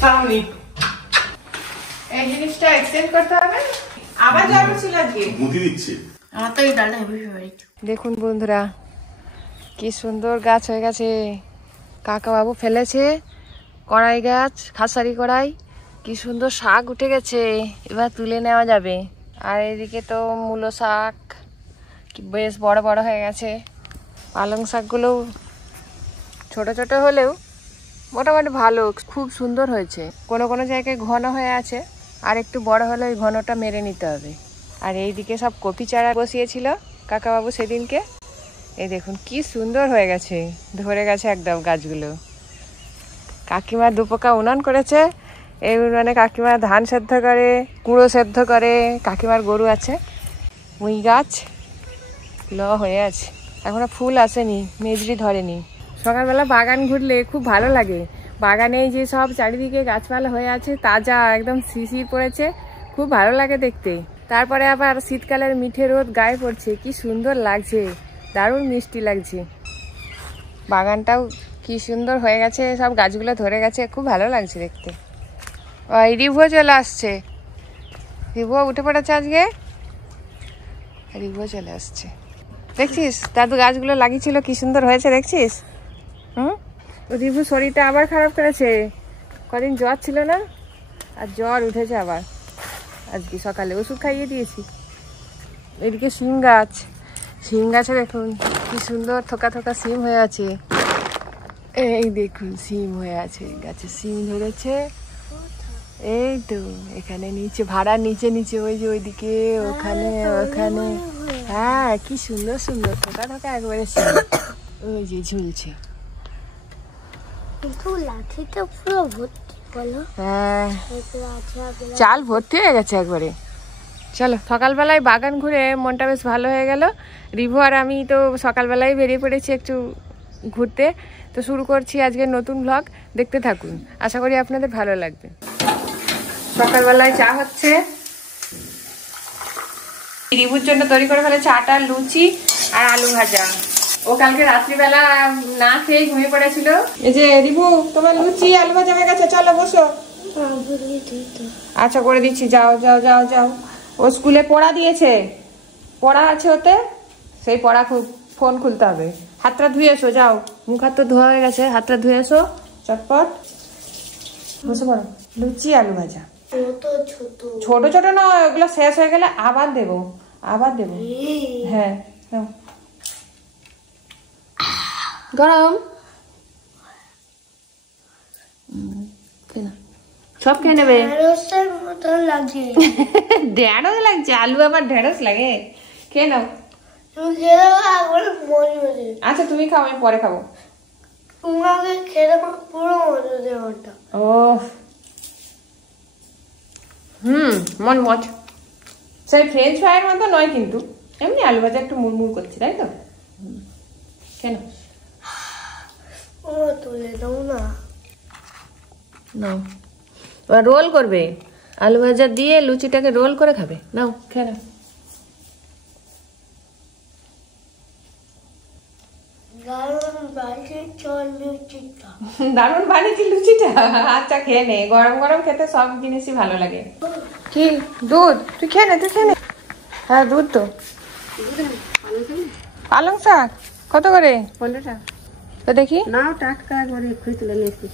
পাওনি এই জিনিসটা এক্সচেঞ্জ করতে হবে আবার যাবে ছিল আজকে মুদি দিচ্ছে আমার তো এই ডালটা হেভি ফেভারিট দেখুন বন্ধুরা কি সুন্দর গাছ হয়ে গেছে কাকা বাবু ফেলেছে কড়াই গাছ খাসারি কড়াই কি সুন্দর শাক উঠে গেছে এবার তুলে নেওয়া যাবে আর এদিকে তো মূলো শাক কি বেশ বড় বড় হয়ে গেছে পালং শাকগুলো ছোট ছোট হলেও মোটামুটি ভালো খুব সুন্দর হয়েছে কোনো কোনো জায়গায় ঘন হয়ে আছে আর একটু বড় হলে ওই ঘনটা মেরে নিতে হবে আর এইদিকে সব কপি চারা বসিয়েছিল কাকাবাবু সেদিনকে এই দেখুন কি সুন্দর হয়ে গেছে ধরে গেছে একদম গাছগুলো কাকিমা দুপোকা উনান করেছে এই উনানে কাকিমা ধান সেদ্ধ করে কুড়ো সেদ্ধ করে কাকিমার গরু আছে মুই গাছ ল হয়ে আছে এখনো ফুল আসেনি মেজরি ধরেনি সকালবেলা বাগান ঘুরলে খুব ভালো লাগে বাগানে যে সব চারিদিকে গাছপালা হয়ে আছে তাজা একদম শিশির পড়েছে খুব ভালো লাগে দেখতে তারপরে আবার শীতকালের মিঠে রোদ গায়ে পড়ছে কি সুন্দর লাগছে দারুণ মিষ্টি লাগছে বাগানটাও কি সুন্দর হয়ে গেছে সব গাছগুলো ধরে গেছে খুব ভালো লাগছে দেখতে ওই রিভুও চলে আসছে রিভুও উঠে পড়েছে আজকে রিভুও চলে আসছে দেখছিস দাদু গাছগুলো লাগিয়েছিল কি সুন্দর হয়েছে দেখছিস রিভু শরীরটা আবার খারাপ করেছে কদিন জ্বর ছিল না আর জ্বর উঠেছে আবার আজকে সকালে ওষুধ খাইয়ে দিয়েছি এদিকে শিম গাছে দেখুন কি সুন্দর থোকা থোকা সিম হয়ে আছে এই দেখুন সিম হয়ে আছে গাছে সিম ধরেছে এই তো এখানে নিচে ভাড়ার নিচে নিচে ওই যে ওইদিকে ওখানে হ্যাঁ কি সুন্দর সুন্দর থোকা থোকা একবারে সিম ওই যে ঝুলছে হ্যাঁ চাল ভর্তি হয়ে গেছে একবারে চলো সকালবেলায় বাগান ঘুরে মনটা বেশ ভালো হয়ে গেল রিভু আর আমি তো সকালবেলায় বেরিয়ে পড়েছি একটু ঘুরতে তো শুরু করছি আজকের নতুন ব্লগ দেখতে থাকুন আশা করি আপনাদের ভালো লাগবে সকালবেলায় চা হচ্ছে রিভুর জন্য তৈরি করে ফেলেছে আটা লুচি আর আলু ভাজা ও কালকে রাত্রিবেলা না খেয়ে ঘুমিয়ে পড়েছিল এই যে রিভু তোমার লুচি আলু ভাজা হয়ে গেছে চলো বসো আচ্ছা করে দিচ্ছি যাও যাও যাও যাও ও স্কুলে পড়া দিয়েছে পড়া আছে ওতে সেই পড়া ফোন খুলতে হবে হাতটা ধুয়ে এসো যাও মুখ হাত তো ধোয়া হয়ে গেছে হাতটা ধুয়ে এসো চটপট বসে পড়ো লুচি আলু ভাজা ছোট ছোট না ওগুলো শেষ হয়ে গেলে আবার দেবো হ্যাঁ গরম সব খেয়ে নেবে ঢেঁড়স লাগছে আলু আবার ঢেঁড়স লাগে খেয়ে নাও আচ্ছা তুমি খাও আমি পরে খাবো ও মন মজ সেই ফ্রেঞ্চ ফ্রাইয়ের মতো নয় কিন্তু এমনি আলু ভাজা একটু মুড়মুড় করছি তাই তো কেন তুলে দাও না রোল করবে আলু ভাজা দিয়ে লুচিটাকে রোল করে খাবে নাও খেয়ে নাও দারুণ বানিয়েছি লুচিটা আচ্ছা খেয়ে নে গরম গরম খেতে সব জিনিসই ভালো লাগে কি দুধ তুই খেয়ে নে হ্যাঁ দুধ তো পালং শাক কত করে 15 টাকা তো দেখি না টাটকা একবারে এক্ষুনি তুলে নিয়েছি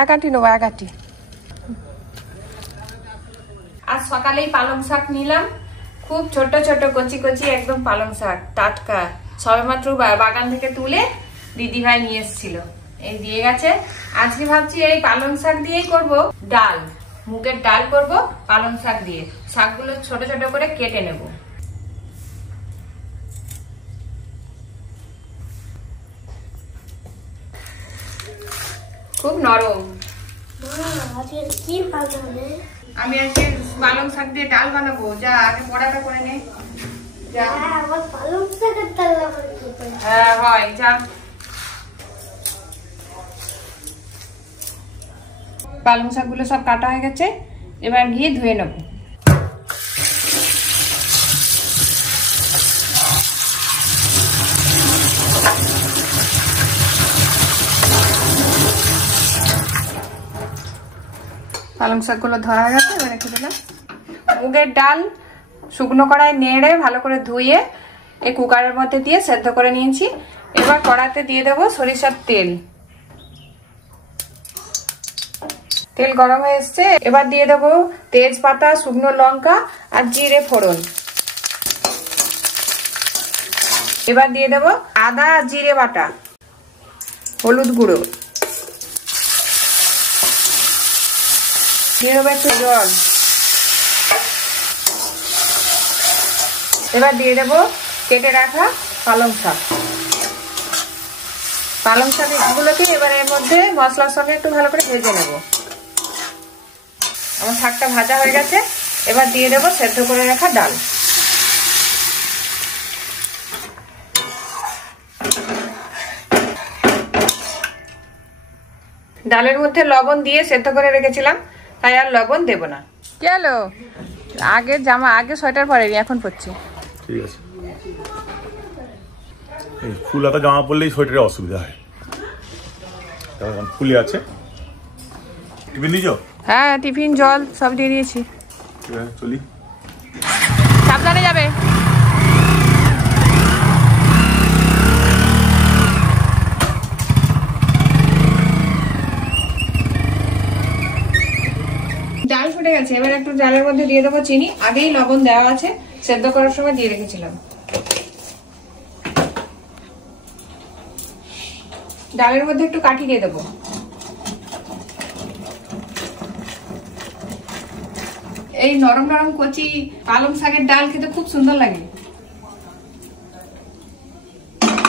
এক আঁটি নেবো এক আঁটি আজ সকালেই পালং শাক নিলাম খুব ছোট ছোট কচি কচি একদম পালং শাক টাটকা সবেমাত্র বাগান থেকে তুলে দিদিভাই নিয়ে এসেছিল এই দিয়ে গেছে আজকে ভাবছি এই পালং শাক দিয়েই করব ডাল মুগের ডাল করব পালং শাক দিয়ে শাকগুলো ছোট ছোট করে কেটে নেব খুব নরম আমি আজকে পালং শাক দিয়ে ডাল বানাবো যা আগে পড়াটা করে নে যা হ্যাঁ হয় যা পালং শাকগুলো সব কাটা হয়ে গেছে এবার গিয়ে ধুয়ে নেব পালং শাকগুলো ধরা হয়ে গেছে, এবার রেখে দিলাম। মুগের ডাল শুকনো কড়াই নেড়ে ভালো করে ধুয়ে এই কুকারের মধ্যে দিয়ে সেদ্ধ করে নিয়েছি। এবার কড়াতে দিয়ে দেবো সরিষার তেল। তেল গরম হয়ে এসছে, এবার দিয়ে দেবো তেজপাতা, শুকনো লঙ্কা আর জিরে ফোড়ন। এবার দিয়ে দেবো আদা আর জিরে বাটা, হলুদ গুঁড়ো, দিয়ে দেবো একটু জল। এবার দিয়ে দেবো কেটে রাখা পালং শাক। পালং শাকগুলোকে এবার এর মধ্যে মশলার সঙ্গে একটু ভালো করে ভেজে নেব। আমার শাকটা ভাজা হয়ে গেছে, এবার দিয়ে দেবো সেদ্ধ করে রাখা ডাল। ডালের মধ্যে লবণ দিয়ে সেদ্ধ করে রেখেছিলাম, তাই আর লবণ দেব না। কি হলো? আগে জামা, আগে সোয়েটার পরেনি, এখন পরছি। ঠিক আছে, এই ফুল হাতা জামা পরলেই সোয়েটারে অসুবিধা হয়। ফুলে আছে। টিফিন নিয়েছো? হ্যাঁ, টিফিন জল সব দিয়ে দিয়েছি। চলি, সাবধানে যাবে। ডাল ফুটে গেছে, এবার একটু ডালের মধ্যে দিয়ে দেবো চিনি। আগেই লবণ দেওয়া আছে, সেদ্ধ করার সময় দিয়ে রেখেছিলাম। ডালের মধ্যে একটু কাঠি দিয়ে দেবো। এই নরম নরম কচি পালং শাকের ডাল খেতে খুব সুন্দর লাগে।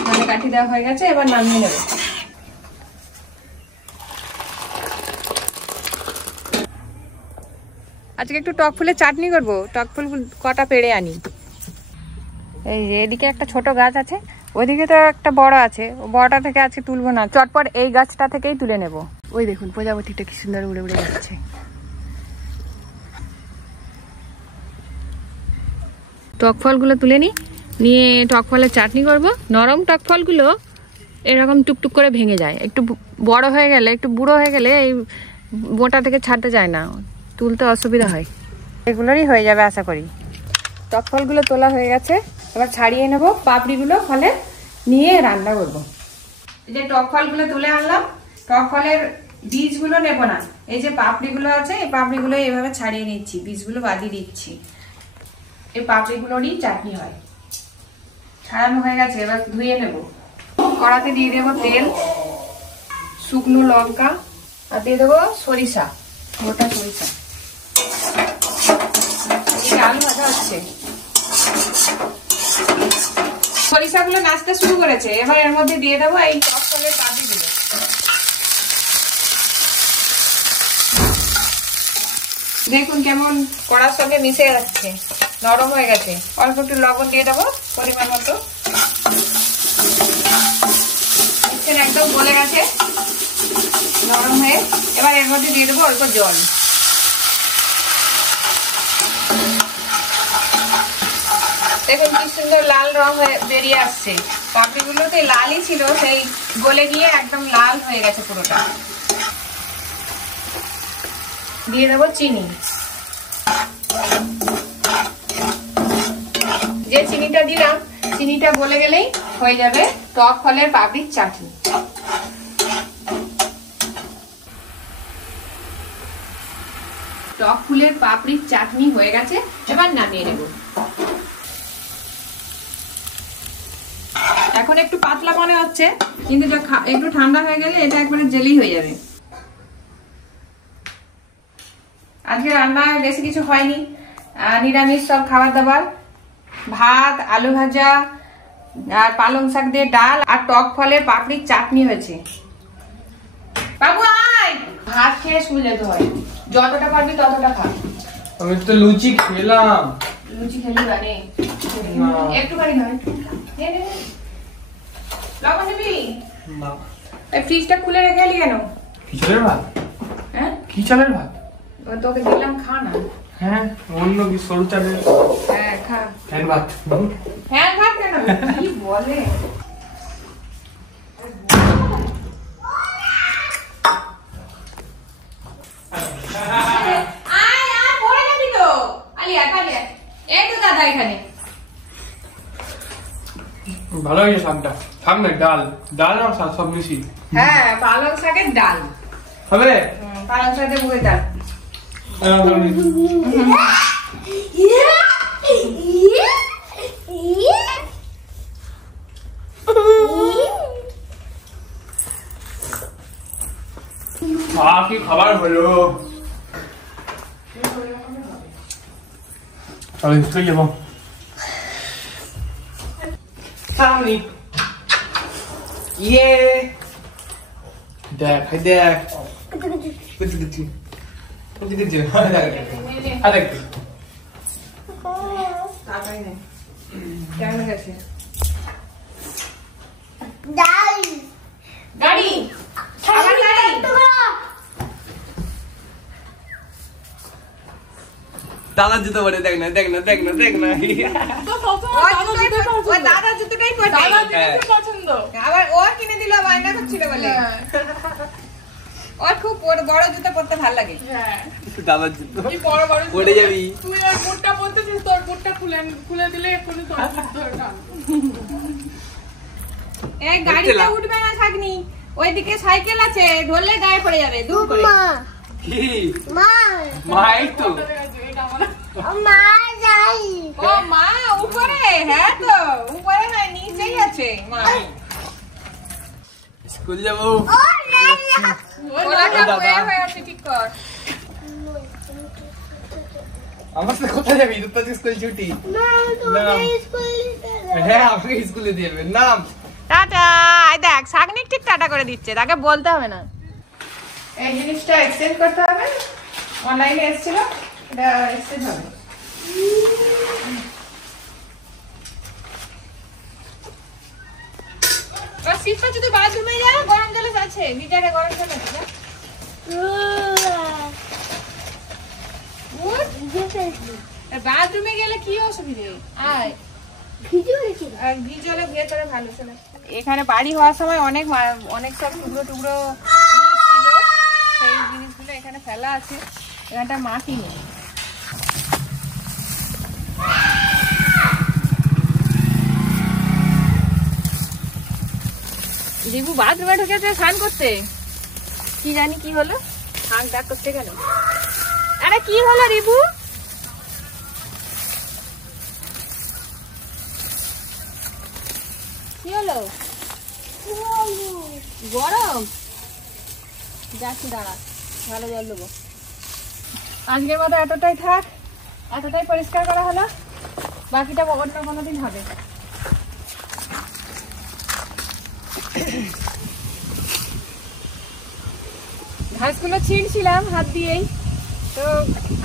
তাহলে কাঠি দেওয়া হয়ে গেছে, এবার নামিয়ে নেব। আজকে একটু টক ফুলের চাটনি করবো। টক ফুল কটা পেড়ে আনি। এই যে এদিকে একটা ছোট গাছ আছে, ওইদিকে তো একটা বড় আছে। বড়টা থেকে আজকে তুলবো না, চটপট এই গাছটা থেকেই তুলে নেব। ওই দেখুন প্রজাপতিটা কি সুন্দর উড়ে উড়ে যাচ্ছে। টক ফলগুলো তুলে নিয়ে টক ফলের চাটনি করব। নরম টক ফলগুলো এরকম টুকটুক করে ভেঙে যায়, একটু বড় হয়ে গেলে, একটু বুড়ো হয়ে গেলে এই বোঁটা থেকে ছাড়তে যায় না, তুলতে অসুবিধা হয়। এগুলোরই হয়ে যাবে আশা করি। টক ফলগুলো তোলা হয়ে গেছে, এবার ছাড়িয়ে নেব পাপড়িগুলো ফলে নিয়ে রান্না করব। এই যে টক ফলগুলো তুলে আনলাম, টক ফলের বীজগুলো নেব না। এই যে পাপড়িগুলো আছে, এই পাপড়িগুলো এইভাবে ছাড়িয়ে নিচ্ছি, বীজগুলো বাদিয়ে দিচ্ছি। এই পাপড়িগুলোরই চাটনি হয়। ছাড়ানো হয়ে গেছে, এবার ধুয়ে নেব। কড়াতে দিয়ে দেবো তেল, শুকনো লঙ্কা আর দিয়ে দেবো সরিষা, গোটা সরিষা। আলু ভাজা হচ্ছে, সরিষাগুলো নাচতে শুরু করেছে। এবার এর মধ্যে দিয়ে দেবো এই টক ফলের পাপড়িগুলো। দেখুন কেমন কড়ার সঙ্গে মিশে যাচ্ছে, নরম হয়ে গেছে। অল্প একটু লবণ দিয়ে দেবো পরিমাণ মতো। একদম গলে গেছে, নরম হয়ে। এবার এর মধ্যে দিয়ে দেবো অল্প জল। দেখুন কি সুন্দর লাল রং হয়ে বেরিয়ে আসছে। পাপড়িগুলো তো লালই ছিল, সেই গলে গিয়ে একদম লাল হয়ে গেছে পুরোটা। দিয়ে দেবো চিনি। যে চিনিটা দিলাম, চিনিটা গলে গেলেই হয়ে যাবে টক ফলের পাপড়ির চাটনি। টক ফুলের পাপড়ির চাটনি হয়ে গেছে, এবার নামিয়ে নেব। এখন একটু পাতলা মনে হচ্ছে, কিন্তু একটু ঠান্ডা হয়ে গেলে এটা একবারে জেলি হয়ে যাবে। আজকে রান্না বেশি কিছু হয়নি, নিরামিষ সব খাবার দাবার। ভাত, আলু ভাজা আর পালং শাক দিয়ে ডাল আর টক ফলের পাপড়ির চাটনি হয়েছে। বাবু আয়, ভাত খেয়ে স্কুল যেতে হয়, যতটা পারবি ততটা খা। আমি তো লুচি খেলাম। লুচি খেলি বানে একটুখানি নয়, লবণ দিবি? ফ্রিজটা খুলে রেখে এলি কেন? কি চালের ভাত? হ্যাঁ, কি চালের ভাত? তোকে দিলাম, খা না। হ্যাঁ, অন্য কি সরু চালের? হ্যাঁ খা। ফ্যান ভাত। হ্যাঁ ভাত কেন? কি বলে? ভালো হয়েছে শাকটা। শাক না ডাল, ডাল আর শাক সব মিশি। হ্যাঁ পালং শাকের ডাল হবে? পালং শাকের মুগের ডাল। কি খাবার হলো? চলো স্কুলে যাবো। সামনে ইয়ে দেখ দেখ কুচি কুচি কুচি কুচি দেখ কেমন গেছে গাড়ি গাড়ি আবার গাড়ি দাদা জুতো পরে দেখ না দেখ না দেখ না দেখ না ওই দাদা জুতোটাই পরে পছন্দ। আবার ও কিনে দিল বায়না করছিল বলে ওর খুব বড় জুতো পরতে ভালো লাগে দাদা জুতো কি বড় বড় পরে যাবি। তুই ওই বুটটা পরতেছিস, তোর বুটটা খুলে দিলে এক্ষুনি তোর জুতোটা। এই গাড়িতে উঠবে না ছাগনি, ওইদিকে সাইকেল আছে, ধরলে গায়ে পড়ে যাবে দূর করে। মা কি মা মা এই তো এটা আমার মা যাই ও মা উপরে, হ্যাঁ তো উপরে না নিচেই আছে মা। স্কুল যাবো। ওলাটা হয়ে আছে, ঠিক কর। আমার সাথে কোথায় যাবি? তো স্কুল ছুটি। মা তুমি স্কুল হ্যাঁ আমাকে স্কুলে দিয়ে যাবে। নাম টাটা। এই দেখ সাগনিক ঠিক টাটা করে দিচ্ছে, তাকে বলতে হবে না। এই জিনিসটা এক্সচেঞ্জ করতে হবে, অনলাইনে এসেছিল, এটা এক্সচেঞ্জ হবে। আর সিস্টার যদি বাথরুমে যা, গরম জল আছে, মিটারে গরম জল আছে যা। বাথরুমে গেলে কি অসুবিধে? আয় আর ভিজলে ভেতরে ভালো ছিল। এখানে বাড়ি হওয়ার সময় অনেক অনেক সব টুকরো টুকরো ছিল, সেই জিনিসগুলো এখানে ফেলা আছে। এখানটা মাটি নেই। রিবু বাথরুমে ঢুকেছে স্নান করতে, কি জানি কি হলো, হাঁক ডাক করতে গেল। আরে কি হলো রিবু? কি হলো? গরম? যাচ্ছি দাঁড়া, ভালো জল দেবো। আজকের মতো এতটাই থাক, এতটাই পরিষ্কার করা হলো, বাকিটা অন্য কোনো দিন হবে। ঘাসগুলো ছিঁড়ছিলাম হাত দিয়েই, তো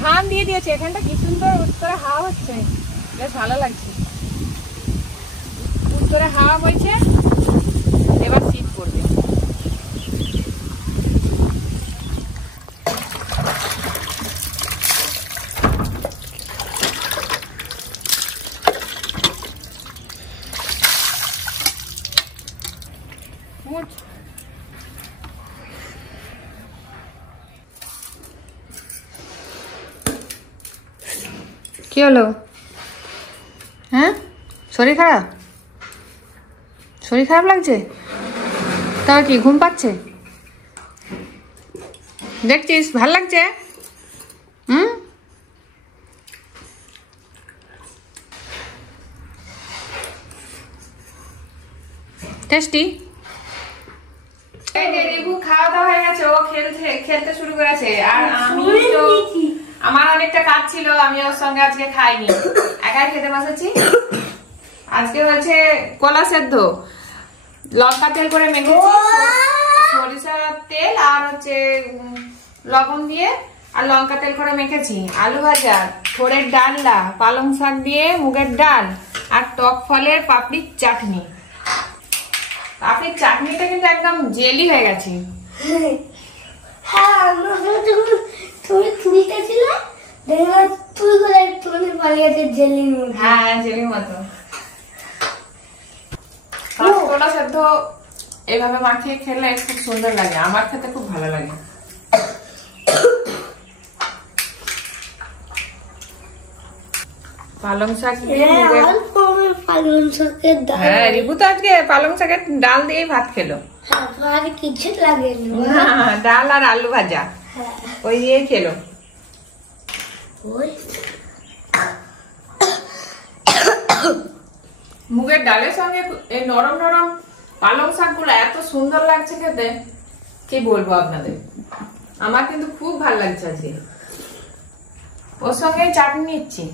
ঘাম দিয়ে দিয়েছে। এখানটা কি সুন্দর উত্তরে হাওয়া হচ্ছে, বেশ ভালো লাগছে। উত্তরে হাওয়া বইছে, এবার শীত পড়বে। কি হলো? হ্যাঁ শরীর খারাপ? শরীর খারাপ লাগছে? তাও কি ঘুম পাচ্ছে? দেখছিস ভাল লাগছে? টেস্টি। এই যে রিবু খাওয়া দাওয়া হয়ে গেছে, ও খেলতে শুরু করেছে। আর আমি তো আমার অনেকটা কাজ ছিল, আমি ওর সঙ্গে আজকে খাইনি, একাই খেতে বসেছি। আজকে হচ্ছে কলা সেদ্ধ, লঙ্কা তেল করে মেখেছি, সরিষার তেল আর হচ্ছে লবণ দিয়ে আর লঙ্কা তেল করে মেখেছি। আলু ভাজা, থোড়ের ডালনা, পালং শাক দিয়ে মুগের ডাল আর টক ফলের পাপড়ির চাটনি। পাপড়ির চাটনিটা কিন্তু একদম জেলি হয়ে গেছে। হ্যাঁ তুমি তুলতেছিল, দেখলাম তুই করে তুমি পালিয়ে গেছে জেলির মধ্যে। হ্যাঁ জেলির মতো। কাঁচকলা সেদ্ধ এভাবে মাখিয়ে খেলে খুব সুন্দর লাগে, আমার খেতে খুব ভালো লাগে। পালং শাক দিয়ে পালং শাকের ডাল। হ্যাঁ, রিবু তো আজকে পালং শাকের ডাল দিয়ে ভাত খেলো। হ্যাঁ, আর কিছু লাগেনি। না, ডাল আর আলু ভাজা ওই দিয়ে খেলো। ওই মুগের ডালের সঙ্গে এই নরম নরম পালং শাকগুলো এত সুন্দর লাগছে খেতে, কি বলবো আপনাদের। আমার কিন্তু খুব ভালো লাগছে আজকে। ওর সঙ্গে চাটনি নিচ্ছি,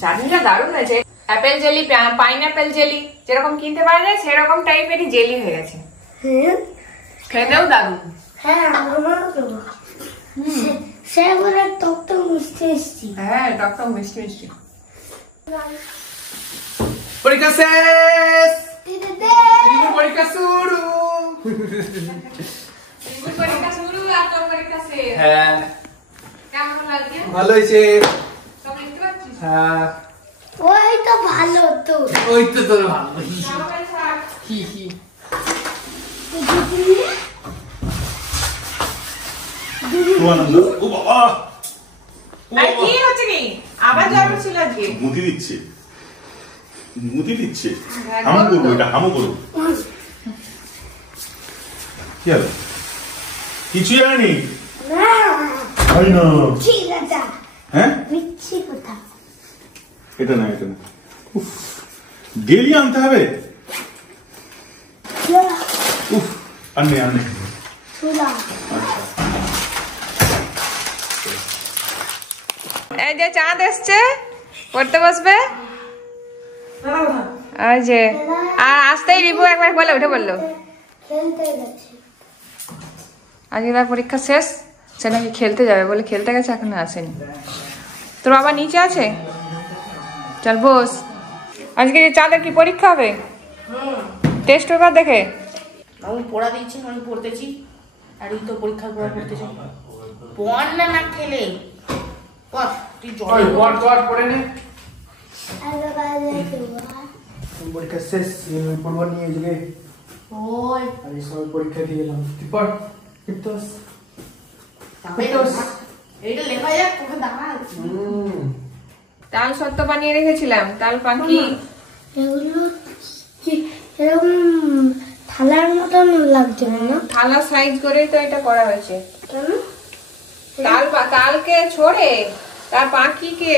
চাটনিটা দারুণ হয়েছে। অ্যাপেল জেলি, পাইনাপেল জেলি যেরকম কিনতে পাওয়া যায় সেরকম টাইপেরই জেলি হয়ে গেছে, খেতেও দারুণ। হ্যাঁ, আমারও তো সে বলে টক টক মিষ্টি মিষ্টি। হ্যাঁ, টক মিষ্টি মিষ্টি। পরীক্ষা শেষ, দিদি দে। পরীক্ষা শুরু। পরীক্ষা শুরু আর তোর পরীক্ষা শেষ। হ্যাঁ, কেমন লাগছে? ভালো হয়েছে। সব লিখতে পারছিস? হ্যাঁ, ওই তো ভালো তো। ওই তো তোর ভালো। সবাই থাক। হি হি। আনন্দ। ও বাবা, আর কি হচ্ছে কি? আবার যাবে ছিল আজকে। মুতি দিচ্ছে, মুতি দিচ্ছে। হ্যাঁ, হামু করো করবো, তো। এটা হামু করবো। কি হলো? কিছু জানি না, হয় না। ঠিক আছে। হ্যাঁ, মিষ্টি কথা। এটা না, এটা না। ডেলি আনতে হবে। উফ, আননি আননি। শোনা। আচ্ছা, এই যে চাঁদ এসছে, পড়তে বসবে। এই যে, আর আসতেই রিবু একবার বলে উঠে বললো খেলতে গেছে। আজকে তার পরীক্ষা শেষ, সে নাকি খেলতে যাবে বলে খেলতে গেছে, এখনো আসেনি। তোর বাবা নিচে আছে, চল বস। আজকে চাঁদের কি পরীক্ষা হবে? টেস্ট পেপার দেখে আমি পড়া দিচ্ছি, আমি পড়তেছি, আর এই তো পরীক্ষার পড়া পড়তেছি। পড় না, না খেলে পড়, তুই জল পড়ে নে। আলো বাজে দেওয়া। পরীক্ষা শেষ, পড়বো নিয়ে এদিকে। ওই আমি সব পরীক্ষা দিয়ে এলাম। তুই পড়। এইটা লেখা যাক, তোকে দেখা যাচ্ছে। তাল সত্ত্ব বানিয়ে রেখেছিলাম, তাল পাখি। এগুলো এরকম থালার মতন লাগছে না? থালা সাইজ করেই তো এটা করা হয়েছে। কেন? তালকে ছড়ে তার পাখিকে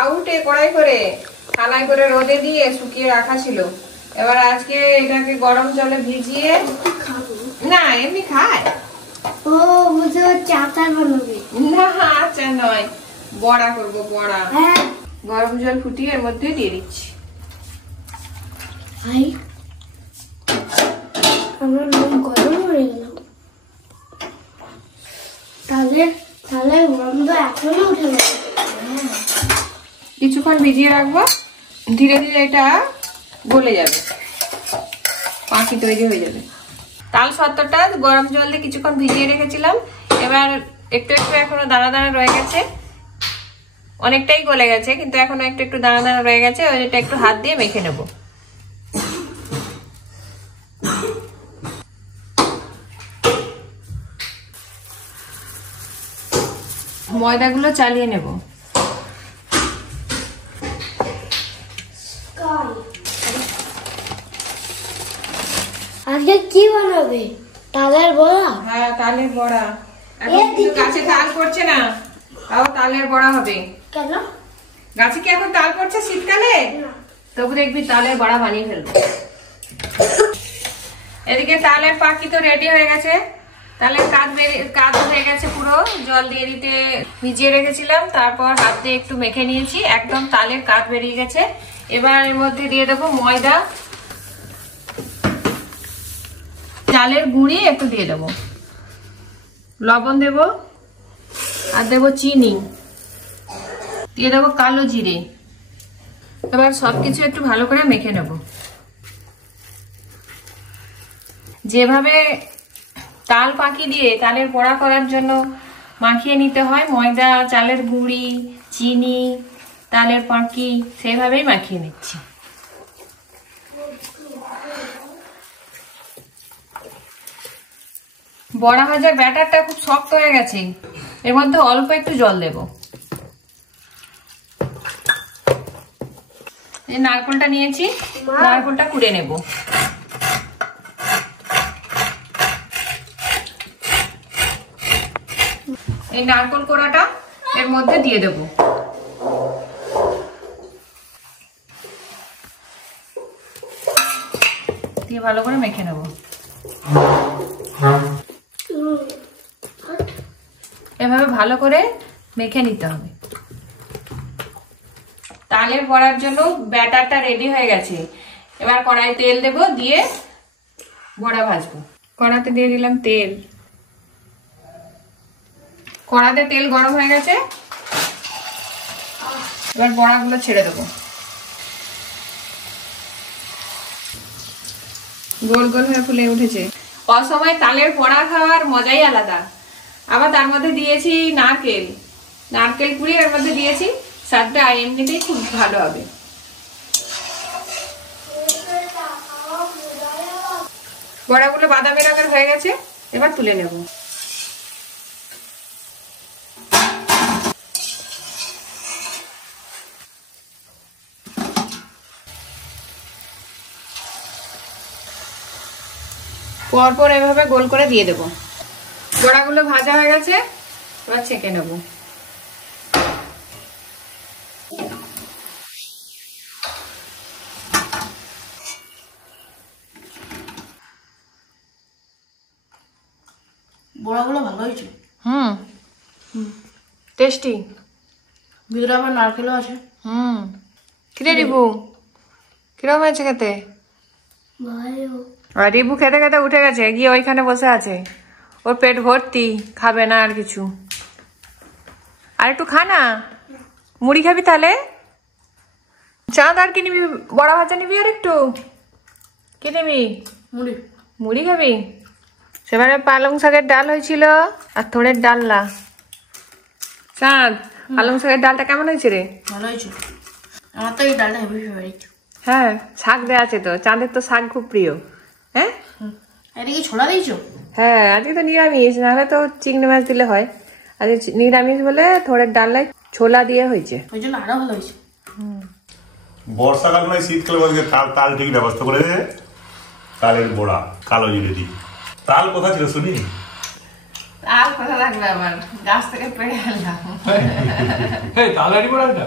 আউটে কড়াই করে থালায় করে রোদে দিয়ে শুকিয়ে রাখা ছিল। এবার আজকে এটাকে গরম জলে ভিজিয়ে, না এমনি খায়। ও বুঝতে পারছি, আচার বানাবে। না আচ্ছা নয়, বড়া করবো, বড়া। হ্যাঁ, গরম জল ফুটিয়ে এর মধ্যে দিয়ে দিচ্ছি। ভাই আমার মুখ গরম হয়ে গেল। তাহলে তাহলে গন্ধ এখনো উঠে গেছে। কিছুক্ষণ ভিজিয়ে রাখবো, ধীরে ধীরে এটা গলে যাবে, পাখি তৈরি হয়ে যাবে। তাল সত্ত্বটা গরম জল দিয়ে কিছুক্ষণ ভিজিয়ে রেখেছিলাম, এবার একটু একটু এখনো দানা দানা রয়ে গেছে, অনেকটাই গলে গেছে কিন্তু এখনো একটু একটু দানা দানা রয়ে গেছে। ওইটা একটু হাত দিয়ে মেখে নেব। ময়দাগুলো চালিয়ে নেব। আজকে কি বানাবে? তালের বড়া? হ্যাঁ, তালের বড়া। এখন কিন্তু গাছে তাল পড়ছে না, তাও তালের বড়া হবে। কেন? গাছে কি এখন তাল পড়ছে শীতকালে? তবু দেখবি তালের বড়া বানিয়ে ফেলবো। এদিকে তালের পাখি তো রেডি হয়ে গেছে, তালের কাজ হয়ে গেছে পুরো। জল দিয়ে দিতে ভিজিয়ে রেখেছিলাম, তারপর হাত দিয়ে একটু মেখে নিয়েছি, একদম তালের কাঠ বেরিয়ে গেছে। এবার এর মধ্যে দিয়ে দেবো ময়দা, চালের গুঁড়ি একটু দিয়ে দেবো, লবণ দেবো, আর দেবো চিনি, দিয়ে দেবো কালো জিরে। এবার সবকিছু একটু ভালো করে মেখে নেব। যেভাবে তাল পাখি দিয়ে তালের বড়া করার জন্য মাখিয়ে নিতে হয়, ময়দা, চালের গুঁড়ি, চিনি, তালের পাখি, সেভাবেই মাখিয়ে নিচ্ছি। বড়া ভাজার ব্যাটারটা খুব শক্ত হয়ে গেছে, এর মধ্যে অল্প একটু জল দেব। এই নারকেলটা নিয়েছি, নারকেলটা কুড়ে নেব। এই নারকেল কোড়াটা এর মধ্যে দিয়ে দেব। দিয়ে ভালো করে মেখে নেব। এভাবে ভালো করে মেখে নিতে হবে। তালের বড়ার জন্য ব্যাটারটা রেডি হয়ে গেছে। এবার কড়াই তেল দেব, দিয়ে বড়া ভাজবো। কড়াতে দিয়ে দিলাম তেল। কড়াতে তেল গরম হয়ে গেছে, এবার বড়াগুলো ছেড়ে দেবো। গোল গোল হয়ে ফুলে উঠেছে। অসময় তালের বড়া খাওয়ার মজাই আলাদা। আবার তার মধ্যে দিয়েছি নারকেল, নারকেল কুড়িয়ে এর মধ্যে দিয়েছি। স্বাদটা এমনিতেই খুব ভালো হবে। বড়াগুলো বাদামি রঙের হয়ে গেছে, এবার তুলে নেব। পরপর এভাবে গোল করে দিয়ে দেব। বড়াগুলো ভাজা হয়ে গেছে, এবার ছেঁকে নেব। বড়াগুলো ভালো হয়েছে। টেস্টি। ভিতরে আবার নারকেলও আছে। কিরে রিবু, কিরকম হয়েছে খেতে? ভালো। আর রিবু খেতে খেতে উঠে গেছে, গিয়ে ওইখানে বসে আছে। ওর পেট ভর্তি, খাবে না আর কিছু। আর একটু খা না, মুড়ি খাবি তাহলে? চাঁদ আর কি নিবি? বড়া ভাজা নিবি আর একটু? কি নিবি? মুড়ি। মুড়ি খাবি? সেবারে পালং শাকের ডাল হয়েছিল আর থোড়ের ডালনা। চাঁদ, পালং শাকের ডালটা কেমন হয়েছে রে? ভালো হয়েছে। আমার তো এই ডালটা হেভি ফেভারিট। হ্যাঁ, শাক দেওয়া আছে তো। চাঁদের তো শাক খুব প্রিয়। হ্যাঁ, এটা কি ছোলা দিয়েছো? হ্যাঁ, আজকে তো নিরামিষ, নাহলে তো চিংড়ি মাছ দিলে হয়। আজকে নিরামিষ বলে থোড়ের ডালনায় ছোলা দিয়ে হয়েছে। ওই জন্য আরো ভালো হয়েছে। বর্ষাকাল নয়, শীতকালে বলতে তাল ঠিক ব্যবস্থা করে দে। তালের বড়া কালো জিরে দিই। তাল কোথা ছিল শুনি? তাল কথা থাকবে আবার, গাছ থেকে পেড়ে আনলাম। এই তালেরই বড়াটা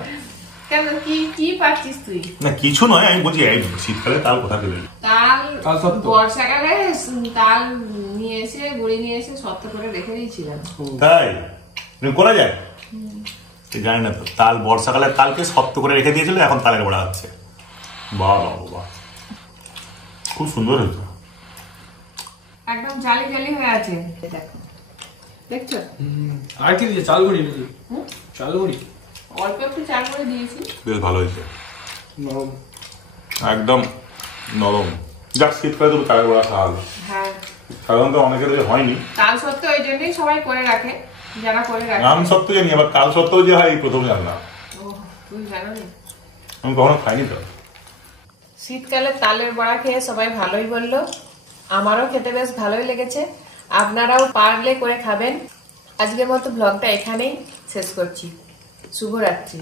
কেন, কি কি পাচ্ছিস তুই? না কিছু নয়, আমি বলছি এই শীতকালে তাল কোথা পেলে? তাল তাল সত্ত্ব। বর্ষাকালে তাল নিয়ে এসে গুড়ি নিয়ে এসে শক্ত করে রেখে দিয়েছিলাম। তাই করা যায়? জানি না তো। তাল বর্ষাকালে তালকে শক্ত করে রেখে দিয়েছিল, এখন তালের বড়া হচ্ছে। বাহ বাহ বাহ, খুব সুন্দর হয়েছে। একদম জালি জালি হয়ে আছে, দেখো, দেখছো? আর কি দিয়েছে? চালগুড়ি নাকি? চালগুড়ি অল্প একটু চাল করে দিয়েছি। বেশ ভালো হয়েছে, নরম। একদম নরম। যাক, শীতকালে তো তালের বড়া খাওয়া হবে। হ্যাঁ, সাধারণত অনেকের হয়নি। তাল সত্ত্ব ওই জন্যই সবাই করে রাখে, যারা করে রাখে। নাম সত্ত্বেও জানি, আবার তাল সত্ত্বেও যে হয় এই প্রথম জানলাম। ও, তুমি জানো না? আমি কখনো খাইনি তো। শীতকালে তালের বড়া খেয়ে সবাই ভালোই বললো। আমারও খেতে বেশ ভালোই লেগেছে। আপনারাও পারলে করে খাবেন। আজকের মতো ব্লগটা এখানেই শেষ করছি। শুভরাত্রি।